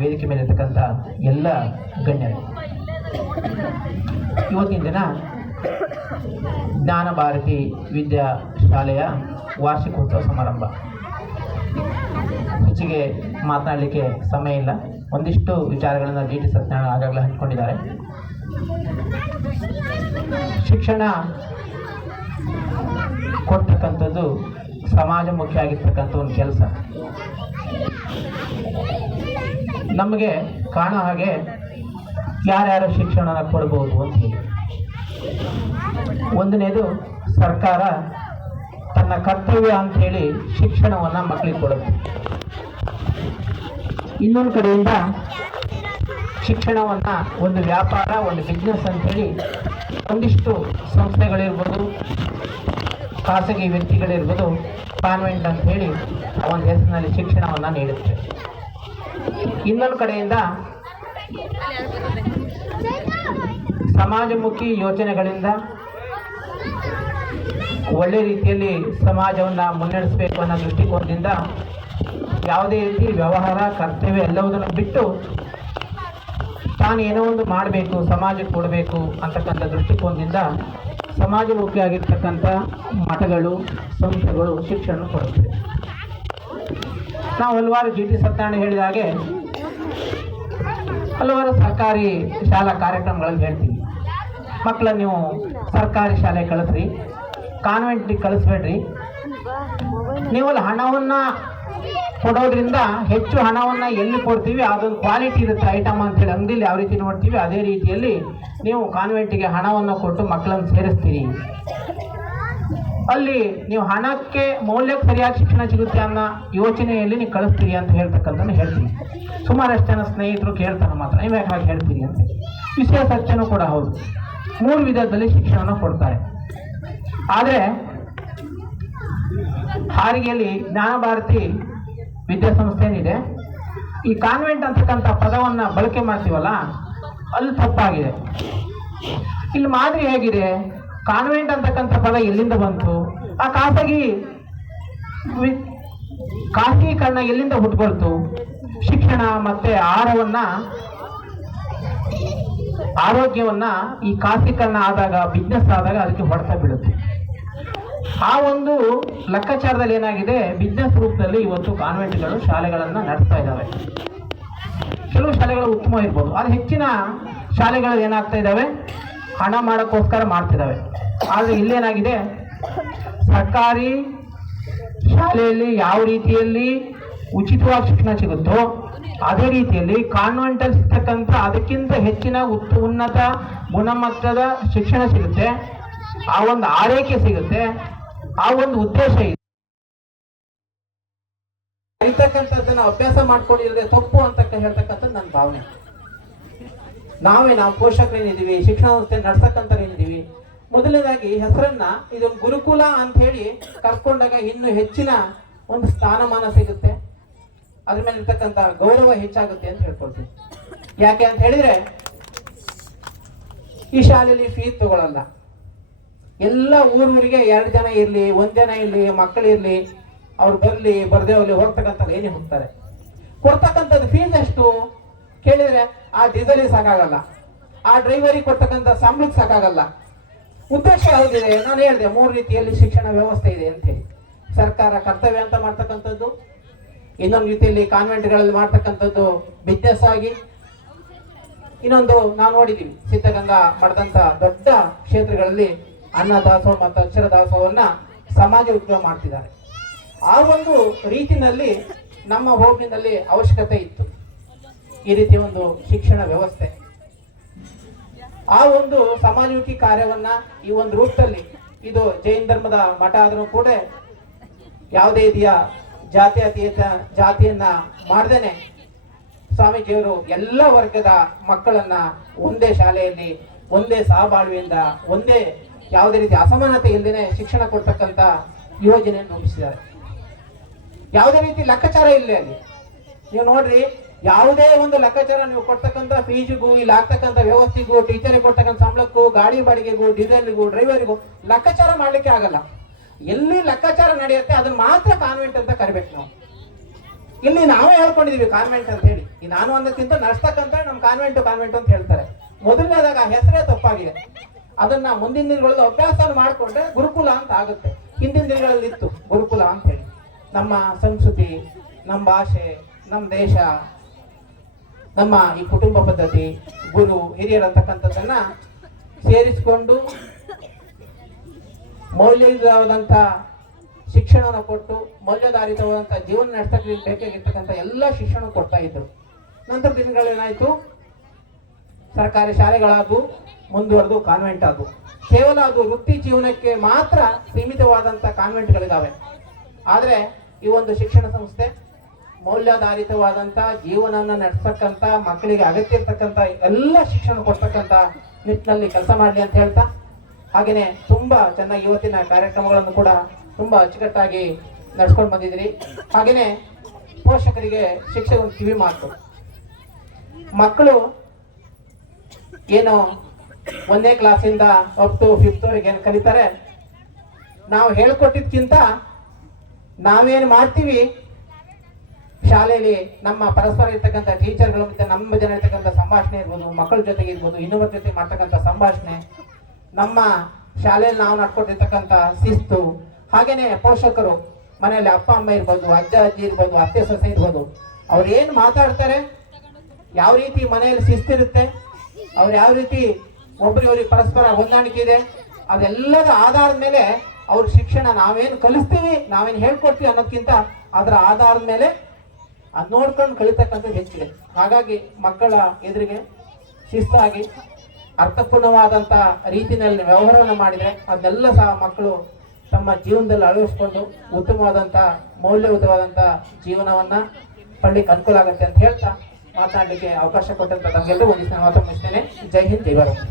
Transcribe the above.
ವೇದಿಕೆ ಮೇಲೆ ಇರ್ತಕ್ಕಂಥ ಎಲ್ಲ ಗಣ್ಯರು, ಇವತ್ತಿನ ದಿನ ಜ್ಞಾನ ಭಾರತಿ ವಿದ್ಯಾ ಶಾಲೆಯ ವಾರ್ಷಿಕೋತ್ಸವ ಸಮಾರಂಭ. ಹೆಚ್ಚಿಗೆ ಮಾತನಾಡಲಿಕ್ಕೆ ಸಮಯ ಇಲ್ಲ. ಒಂದಿಷ್ಟು ವಿಚಾರಗಳನ್ನು ಡಿ ಟಿ ಸತ್ಯನಾರಾಯಣ ಆಗಾಗಲೇ ಹಂಚಿಕೊಂಡಿದ್ದಾರೆ. ಶಿಕ್ಷಣ ಕೊಡ್ತಕ್ಕಂಥದ್ದು ಸಮಾಜಮುಖಿ ಆಗಿರ್ತಕ್ಕಂಥ ಒಂದು ಕೆಲಸ. ನಮಗೆ ಕಾಣೋ ಹಾಗೆ ಯಾರ್ಯಾರು ಶಿಕ್ಷಣ ಕೊಡ್ಬೋದು ಅಂತ ಹೇಳಿ, ಒಂದನೇದು ಸರ್ಕಾರ ತನ್ನ ಕರ್ತವ್ಯ ಅಂತ ಹೇಳಿ ಶಿಕ್ಷಣವನ್ನು ಮಕ್ಕಳಿಗೆ ಕೊಡುತ್ತೆ. ಇನ್ನೊಂದು ಕಡೆಯಿಂದ ಶಿಕ್ಷಣವನ್ನು ಒಂದು ವ್ಯಾಪಾರ, ಒಂದು ಬಿಸ್ನೆಸ್ ಅಂತೇಳಿ ಒಂದಿಷ್ಟು ಸಂಸ್ಥೆಗಳಿರ್ಬೋದು, ಖಾಸಗಿ ವ್ಯಕ್ತಿಗಳಿರ್ಬೋದು, ಕಾನ್ವೆಂಟ್ ಅಂತ ಹೇಳಿ ಒಂದು ಹೆಸರಿನಲ್ಲಿ ಶಿಕ್ಷಣವನ್ನು ನೀಡುತ್ತೆ. ಇನ್ನೊಂದು ಕಡೆಯಿಂದ ಸಮಾಜಮುಖಿ ಯೋಜನೆಗಳಿಂದ ಒಳ್ಳೆ ರೀತಿಯಲ್ಲಿ ಸಮಾಜವನ್ನು ಮುನ್ನಡೆಸಬೇಕು ಅನ್ನೋ ದೃಷ್ಟಿಕೋನದಿಂದ ಯಾವುದೇ ರೀತಿ ವ್ಯವಹಾರ, ಕರ್ತವ್ಯ ಎಲ್ಲವುದನ್ನು ಬಿಟ್ಟು ತಾನು ಏನೋ ಒಂದು ಮಾಡಬೇಕು, ಸಮಾಜಕ್ಕೆ ಕೊಡಬೇಕು ಅಂತಕ್ಕಂಥ ದೃಷ್ಟಿಕೋನದಿಂದ ಸಮಾಜಮುಖಿಯಾಗಿರ್ತಕ್ಕಂಥ ಮಠಗಳು, ಸಂಸ್ಥೆಗಳು ಶಿಕ್ಷಣ ಕೊಡುತ್ತವೆ. ನಾವು ಹಲವಾರು ಡಿ ಟಿ ಸತ್ಯನಾರಾಯಣ ಹೇಳಿದ ಹಾಗೆ ಹಲವಾರು ಸರ್ಕಾರಿ ಶಾಲಾ ಕಾರ್ಯಕ್ರಮಗಳಲ್ಲಿ ಹೇಳ್ತೀವಿ, ಮಕ್ಕಳನ್ನ ನೀವು ಸರ್ಕಾರಿ ಶಾಲೆ ಕಳಿಸ್ರಿ, ಕಾನ್ವೆಂಟಿಗೆ ಕಳಿಸ್ಬೇಡ್ರಿ. ನೀವಲ್ಲಿ ಹಣವನ್ನು ಕೊಡೋದ್ರಿಂದ ಹೆಚ್ಚು ಹಣವನ್ನು ಎಲ್ಲಿ ಕೊಡ್ತೀವಿ ಅದೊಂದು ಕ್ವಾಲಿಟಿ ಇರುತ್ತೆ ಐಟಮ್ ಅಂತೇಳಿ ಅಂಗಡಿಲಿ ಯಾವ ರೀತಿ ನೋಡ್ತೀವಿ ಅದೇ ರೀತಿಯಲ್ಲಿ ನೀವು ಕಾನ್ವೆಂಟಿಗೆ ಹಣವನ್ನು ಕೊಟ್ಟು ಮಕ್ಕಳನ್ನು ಸೇರಿಸ್ತೀರಿ. ಅಲ್ಲಿ ನೀವು ಹಣಕ್ಕೆ ಮೌಲ್ಯಕ್ಕೆ ಸರಿಯಾಗಿ ಶಿಕ್ಷಣ ಸಿಗುತ್ತೆ ಅನ್ನೋ ಯೋಚನೆಯಲ್ಲಿ ನೀವು ಕಳಿಸ್ತೀರಿ ಅಂತ ಹೇಳ್ತಕ್ಕಂಥದ್ದು ಹೇಳ್ತೀವಿ. ಸುಮಾರಷ್ಟು ಜನ ಸ್ನೇಹಿತರು ಕೇಳ್ತಾರೆ ಮಾತ್ರ, ನೀವು ಯಾಕೆ ಹಾಗೆ ಹೇಳ್ತೀರಿ ಅಂತ. ವಿಷಯ ಸತ್ಯನೂ ಕೂಡ ಹೌದು, 3 ವಿಧದಲ್ಲಿ ಶಿಕ್ಷಣವನ್ನು ಕೊಡ್ತಾರೆ. ಆದರೆ ಹಾರಿಗೆಯಲ್ಲಿ ಜ್ಞಾನ ಭಾರತಿ ವಿದ್ಯಾಸಂಸ್ಥೆ ಏನಿದೆ, ಈ ಕಾನ್ವೆಂಟ್ ಅಂತಕ್ಕಂಥ ಪದವನ್ನು ಬಳಕೆ ಮಾಡ್ತೀವಲ್ಲ ಅಲ್ಲಿ ತಪ್ಪಾಗಿದೆ. ಇಲ್ಲಿ ಮಾದರಿ ಹೇಗಿದೆ, ಕಾನ್ವೆಂಟ್ ಅಂತಕ್ಕಂಥ ಪದ ಎಲ್ಲಿಂದ ಬಂತು, ಆ ಖಾಸಗೀಕರಣ ಎಲ್ಲಿಂದ ಹುಟ್ಕೊಳ್ತು, ಶಿಕ್ಷಣ ಮತ್ತೆ ಆರೋಗ್ಯವನ್ನ ಈ ಖಾಸಗೀಕರಣ ಆದಾಗ, ಬಿಸ್ನೆಸ್ ಆದಾಗ ಅದಕ್ಕೆ ಹೊಡೆತ ಬೀಳುತ್ತೆ. ಆ ಒಂದು ಲೆಕ್ಕಾಚಾರದಲ್ಲಿ ಏನಾಗಿದೆ, ಬಿಸ್ನೆಸ್ ರೂಪದಲ್ಲಿ ಇವತ್ತು ಕಾನ್ವೆಂಟ್ಗಳು ಶಾಲೆಗಳನ್ನು ನಡೆಸ್ತಾ ಇದ್ದಾವೆ. ಕೆಲವು ಶಾಲೆಗಳು ಉತ್ತಮ ಇರ್ಬೋದು, ಆದರೆ ಹೆಚ್ಚಿನ ಶಾಲೆಗಳು ಏನಾಗ್ತಾ ಇದ್ದಾವೆ, ಹಣ ಮಾಡೋಕ್ಕೋಸ್ಕರ ಮಾಡ್ತಿದ್ದಾವೆ. ಆದರೆ ಇಲ್ಲೇನಾಗಿದೆ, ಸರ್ಕಾರಿ ಶಾಲೆಯಲ್ಲಿ ಯಾವ ರೀತಿಯಲ್ಲಿ ಉಚಿತವಾಗಿ ಶಿಕ್ಷಣ ಸಿಗುತ್ತೋ ಅದೇ ರೀತಿಯಲ್ಲಿ ಕಾನ್ವೆಂಟಲ್ಲಿ ಸಿಗ್ತಕ್ಕಂಥ ಅದಕ್ಕಿಂತ ಹೆಚ್ಚಿನ ಉನ್ನತ ಗುಣಮಟ್ಟದ ಶಿಕ್ಷಣ ಸಿಗುತ್ತೆ, ಆ ಒಂದು ಆರೈಕೆ ಸಿಗುತ್ತೆ, ಆ ಒಂದು ಉದ್ದೇಶ ಇದೆ. ಇರ್ತಕ್ಕಂಥದ್ದನ್ನು ಅಭ್ಯಾಸ ಮಾಡ್ಕೊಂಡಿರೋದೇ ತಪ್ಪು ಅಂತ ಹೇಳ್ತಕ್ಕಂಥದ್ದು ನನ್ನ ಭಾವನೆ. ನಾವು ಪೋಷಕರೇನಿದ್ದೀವಿ, ಶಿಕ್ಷಣ ಸಂಸ್ಥೆ ನಡ್ಸಕ್ಕಂಥವ್ರೇನಿದ್ದೀವಿ, ಮೊದಲನೇದಾಗಿ ಹೆಸರನ್ನ ಇದೊಂದು ಗುರುಕುಲ ಅಂತ ಹೇಳಿ ಕರ್ಕೊಂಡಾಗ ಇನ್ನೂ ಹೆಚ್ಚಿನ ಒಂದು ಸ್ಥಾನಮಾನ ಸಿಗುತ್ತೆ, ಅದ್ರ ಮೇಲೆ ಇರ್ತಕ್ಕಂಥ ಗೌರವ ಹೆಚ್ಚಾಗುತ್ತೆ ಅಂತ ಹೇಳ್ಕೊಳ್ತೀವಿ. ಯಾಕೆ ಅಂತ ಹೇಳಿದ್ರೆ, ಈ ಶಾಲೆಯಲ್ಲಿ ಫೀಸ್ ತಗೊಳ್ಳಲ್ಲ. ಎಲ್ಲ ಊರಿಗೆ 2 ಜನ ಇರಲಿ, 1 ಜನ ಇರಲಿ, ಮಕ್ಕಳಿರ್ಲಿ, ಅವ್ರು ಬರಲಿ ಬರ್ದೇ ಹೋಗ್ಲಿ ಹೋಗ್ತಕ್ಕಂಥ ಏನೇ ಹೋಗ್ತಾರೆ. ಕೊಡ್ತಕ್ಕಂಥದ್ದು ಫೀಸ್ ಎಷ್ಟು ಕೇಳಿದ್ರೆ ಆ ಡೀಸೆಲಿಗೆ ಸಾಕಾಗಲ್ಲ, ಆ ಡ್ರೈವರಿಗೆ ಕೊಡ್ತಕ್ಕಂಥ ಸಂಬಳಕ್ಕೆ ಸಾಕಾಗಲ್ಲ. ಉದ್ದೇಶ ಯಾವುದಿದೆ, ನಾನು ಹೇಳಿದೆ 3 ರೀತಿಯಲ್ಲಿ ಶಿಕ್ಷಣ ವ್ಯವಸ್ಥೆ ಇದೆ ಅಂತ ಹೇಳಿ. ಸರ್ಕಾರ ಕರ್ತವ್ಯ ಅಂತ ಮಾಡ್ತಕ್ಕಂಥದ್ದು, ಇನ್ನೊಂದು ರೀತಿಯಲ್ಲಿ ಕಾನ್ವೆಂಟ್ಗಳಲ್ಲಿ ಮಾಡ್ತಕ್ಕಂಥದ್ದು ಬಿಸ್ನೆಸ್ ಆಗಿ, ಇನ್ನೊಂದು ನಾವು ನೋಡಿದ್ದೀವಿ ಸಿದ್ಧಗಂಗಾ ಮಾಡಿದಂಥ ದೊಡ್ಡ ಕ್ಷೇತ್ರಗಳಲ್ಲಿ ಅನ್ನದಾಸೋಹ ಮತ್ತು ಅಕ್ಷರ ದಾಸೋಹವನ್ನ ಸಮಾಜ ಉದ್ಯೋಗ ಮಾಡ್ತಿದ್ದಾರೆ. ಆ ಒಂದು ರೀತಿಯಲ್ಲಿ ನಮ್ಮ ಹೋಬಳಿನಲ್ಲಿ ಅವಶ್ಯಕತೆ ಇತ್ತು ಈ ರೀತಿಯ ಒಂದು ಶಿಕ್ಷಣ ವ್ಯವಸ್ಥೆ. ಆ ಒಂದು ಸಮಾಜಮುಖಿ ಕಾರ್ಯವನ್ನ ಈ ಒಂದು ರೂಪದಲ್ಲಿ, ಇದು ಜೈನ ಧರ್ಮದ ಮಠ ಆದರೂ ಕೂಡ ಯಾವುದೇ ರೀತಿಯ ಜಾತಿಯನ್ನ ಮಾಡ್ದೇನೆ ಸ್ವಾಮೀಜಿಯವರು ಎಲ್ಲ ವರ್ಗದ ಮಕ್ಕಳನ್ನ ಒಂದೇ ಶಾಲೆಯಲ್ಲಿ, ಒಂದೇ ಸಹಬಾಳ್ವೆಯಿಂದ, ಒಂದೇ ಯಾವುದೇ ರೀತಿ ಅಸಮಾನತೆ ಇಲ್ಲದೇನೆ ಶಿಕ್ಷಣ ಕೊಡ್ತಕ್ಕಂಥ ಯೋಜನೆಯನ್ನು ರೂಪಿಸಿದ್ದಾರೆ. ಯಾವುದೇ ರೀತಿ ಲೆಕ್ಕಾಚಾರ ಇಲ್ಲ ಅಲ್ಲಿ. ನೀವು ನೋಡ್ರಿ, ಯಾವುದೇ ಒಂದು ಲೆಕ್ಕಾಚಾರ ನೀವು ಕೊಡ್ತಕ್ಕಂಥ ಫೀಸಿಗೂ, ಇಲ್ಲಿ ಆಗ್ತಕ್ಕಂಥ ವ್ಯವಸ್ಥೆಗೂ, ಟೀಚರಿಗೆ ಕೊಡ್ತಕ್ಕಂಥ ಸಂಬಳಕ್ಕೂ, ಗಾಡಿ ಬಾಡಿಗೆಗೂ, ಡೀಸೆಲ್ಗೂ, ಡ್ರೈವರಿಗೂ ಲೆಕ್ಕಾಚಾರ ಮಾಡ್ಲಿಕ್ಕೆ ಆಗಲ್ಲ. ಎಲ್ಲಿ ಲೆಕ್ಕಾಚಾರ ನಡೆಯುತ್ತೆ ಅದನ್ನ ಮಾತ್ರ ಕಾನ್ವೆಂಟ್ ಅಂತ ಕರಿಬೇಕು ನಾವು. ಇಲ್ಲಿ ನಾವೇ ಹೇಳ್ಕೊಂಡಿದೀವಿ ಕಾನ್ವೆಂಟ್ ಅಂತ ಹೇಳಿ. ಈ ನಾನು ಅನ್ನೋಕ್ಕಿಂತ ನಡ್ಸ್ತಕ್ಕಂತ ನಮ್ ಕಾನ್ವೆಂಟ್ ಅಂತ ಹೇಳ್ತಾರೆ. ಮೊದಲನೇದಾಗ ಹೆಸರೇ ತಪ್ಪಾಗಿದೆ. ಅದನ್ನ ಮುಂದಿನ ದಿನಗಳಲ್ಲಿ ಅಭ್ಯಾಸ ಮಾಡಿಕೊಂಡ್ರೆ ಗುರುಕುಲ ಅಂತ ಆಗುತ್ತೆ. ಹಿಂದಿನ ದಿನಗಳಲ್ಲಿ ಇತ್ತು ಗುರುಕುಲ ಅಂತ ಹೇಳಿ. ನಮ್ಮ ಸಂಸ್ಕೃತಿ, ನಮ್ಮ ಭಾಷೆ, ನಮ್ಮ ದೇಶ, ನಮ್ಮ ಈ ಕುಟುಂಬ ಪದ್ಧತಿ, ಗುರು ಹಿರಿಯರು ಅಂತಕ್ಕಂಥದ್ದನ್ನ ಸೇರಿಸಿಕೊಂಡು ಮೌಲ್ಯಯುತವಾದಂಥ ಶಿಕ್ಷಣವನ್ನು ಕೊಟ್ಟು ಮೌಲ್ಯಾಧಾರಿತವಾದಂಥ ಜೀವನ ನಡೆಸಕ್ಕೆ ಬೇಕಾಗಿರ್ತಕ್ಕಂಥ ಎಲ್ಲ ಶಿಕ್ಷಣ ಕೊಡ್ತಾ ಇದ್ರು. ನಂತರ ದಿನಗಳೇನಾಯ್ತು, ಸರ್ಕಾರಿ ಶಾಲೆಗಳಾದವು, ಮುಂದುವರೆದು ಕಾನ್ವೆಂಟ್ ಆದವು. ಕೇವಲ ಅದು ವೃತ್ತಿ ಜೀವನಕ್ಕೆ ಮಾತ್ರ ಸೀಮಿತವಾದಂಥ ಕಾನ್ವೆಂಟ್ಗಳಿದ್ದಾವೆ. ಆದರೆ ಈ ಒಂದು ಶಿಕ್ಷಣ ಸಂಸ್ಥೆ ಮೌಲ್ಯಾಧಾರಿತವಾದಂಥ ಜೀವನವನ್ನು ನಡೆಸ್ತಕ್ಕಂಥ ಮಕ್ಕಳಿಗೆ ಅಗತ್ಯ ಇರ್ತಕ್ಕಂಥ ಎಲ್ಲ ಶಿಕ್ಷಣ ಕೊಡ್ತಕ್ಕಂಥ ನಿಟ್ಟಿನಲ್ಲಿ ಕೆಲಸ ಮಾಡಲಿ ಅಂತ ಹೇಳ್ತಾ, ಹಾಗೆಯೇ ತುಂಬಾ ಚೆನ್ನಾಗಿ ಇವತ್ತಿನ ಕಾರ್ಯಕ್ರಮಗಳನ್ನು ಕೂಡ ತುಂಬಾ ಅಚ್ಚುಕಟ್ಟಾಗಿ ನಡ್ಸ್ಕೊಂಡು ಬಂದಿದ್ದೀರಿ. ಹಾಗೆಯೇ ಪೋಷಕರಿಗೆ ಶಿಕ್ಷಕರು ಕಿವಿ ಮಾತು, ಮಕ್ಕಳು ಏನು 1ನೇ ಕ್ಲಾಸಿಂದ ಅಪ್ ಟು 5th ವರೆಗೆ ಏನು ಕಲಿತಾರೆ, ನಾವು ಹೇಳ್ಕೊಟ್ಟಿದ್ಕಿಂತ ನಾವೇನು ಮಾಡ್ತೀವಿ ಶಾಲೆಯಲ್ಲಿ ನಮ್ಮ ಪರಸ್ಪರ ಇರ್ತಕ್ಕಂಥ ಟೀಚರ್ಗಳು ಮತ್ತೆ ನಮ್ಮ ಜನ ಇರ್ತಕ್ಕಂಥ ಸಂಭಾಷಣೆ ಇರ್ಬೋದು, ಮಕ್ಕಳ ಜೊತೆಗೆ ಇರ್ಬೋದು, ಇನ್ನೊಬ್ಬರ ಜೊತೆ ಮಾಡ್ತಕ್ಕಂಥ ಸಂಭಾಷಣೆ, ನಮ್ಮ ಶಾಲೆಯಲ್ಲಿ ನಾವು ನಡ್ಕೊಟ್ಟಿರ್ತಕ್ಕಂಥ ಶಿಸ್ತು, ಹಾಗೇನೆ ಪೋಷಕರು ಮನೆಯಲ್ಲಿ ಅಪ್ಪ ಅಮ್ಮ ಇರ್ಬೋದು, ಅಜ್ಜ ಅಜ್ಜಿ ಇರ್ಬೋದು, ಅತ್ತೆ ಸೊಸೆ ಇರ್ಬೋದು, ಅವ್ರು ಏನು ಮಾತಾಡ್ತಾರೆ, ಯಾವ ರೀತಿ ಮನೆಯಲ್ಲಿ ಶಿಸ್ತಿರುತ್ತೆ, ಅವ್ರು ಯಾವ ರೀತಿ ಒಬ್ರಿಗೊಬ್ರಿಗೆ ಪರಸ್ಪರ ಹೊಂದಾಣಿಕೆ ಇದೆ, ಅದೆಲ್ಲದ ಆಧಾರದ ಮೇಲೆ ಅವ್ರ ಶಿಕ್ಷಣ ನಾವೇನು ಕಲಿಸ್ತೀವಿ, ನಾವೇನು ಹೇಳ್ಕೊಡ್ತೀವಿ ಅನ್ನೋದಕ್ಕಿಂತ ಅದರ ಆಧಾರದ ಮೇಲೆ ಅದು ನೋಡ್ಕೊಂಡು ಕಲಿತಕ್ಕಂಥದ್ದು ಹೆಚ್ಚಿದೆ. ಹಾಗಾಗಿ ಮಕ್ಕಳ ಎದುರಿಗೆ ಶಿಸ್ತಾಗಿ ಅರ್ಥಪೂರ್ಣವಾದಂಥ ರೀತಿಯಲ್ಲಿ ವ್ಯವಹಾರವನ್ನು ಮಾಡಿದರೆ ಅದನ್ನೆಲ್ಲ ಸಹ ಮಕ್ಕಳು ತಮ್ಮ ಜೀವನದಲ್ಲಿ ಅಳವಡಿಸ್ಕೊಂಡು ಉತ್ತಮವಾದಂಥ ಮೌಲ್ಯಯುತವಾದಂಥ ಜೀವನವನ್ನು ಪಡ್ಲಿಕ್ಕೆ ಅನುಕೂಲ ಆಗುತ್ತೆ ಅಂತ ಹೇಳ್ತಾ ಮಾತನಾಡಲಿಕ್ಕೆ ಅವಕಾಶ ಕೊಟ್ಟಂತ ತಮಗೆಲ್ಲರೂ ಒಂದಿಷ್ಟು ಮಾತನ್ನು ಮುಗಿಸ್ತೇನೆ. ಜೈ ಹಿಂದ್, ಜೈ ಭಾರತ್.